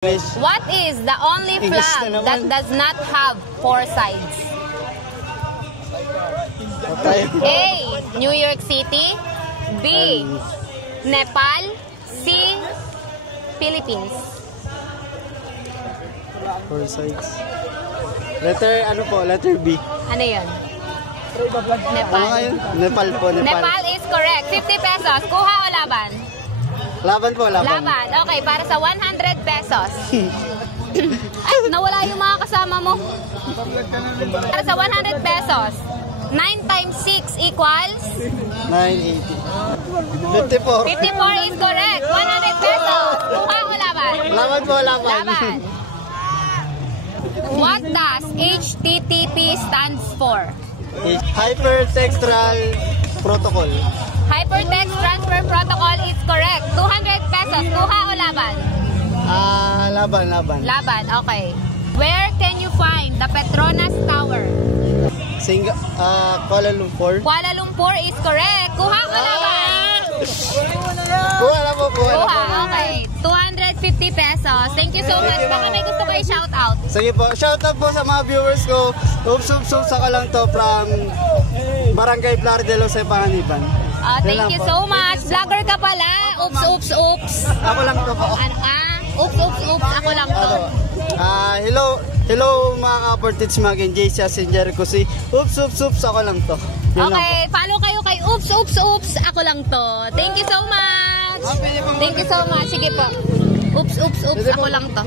What is the only flag that does not have 4 sides? A. New York City. B. Nepal. C. Philippines. 4 sides. Letter B. Ano yun? Nepal. Ano yun? Nepal po, Nepal. Nepal is correct. 50 pesos. Kuha o laban? Laban po, laban. Laban. Okay, para sa 100 pesos. Ay, nawala yung mga kasama mo. Para sa 100 pesos. 9 times 6 equals? 980. 54. 54 is correct. 100 pesos. Kuha o laban? Laban po, laban. Laban. What does HTTP stands for? Hypertextual Protocol. Hypertext Transfer Protocol is correct. 200 pesos. Kuha o laban? Laban. Laban, okay. Where can you find the Petronas Tower? Kuala Lumpur. Kuala Lumpur is correct. Kuha o laban? Kuha na po. Kuha, okay. 250 pesos. Thank you so much. Baka may gusto kayo shout out. Sige po, shout out po sa mga viewers ko. Oops, saka lang to from Barangay Pilar de los Epaniban. Thank you so much. Vlogger ka pala. Oops. Ako lang to po. Oops. Ako lang to. Hello mga kapatid, mga Jaycia Sinjer ko si Oops, ako lang to. Okay, follow kayo kay Oops. Ako lang to. Thank you so much. Sige po. Oops. Ako lang to.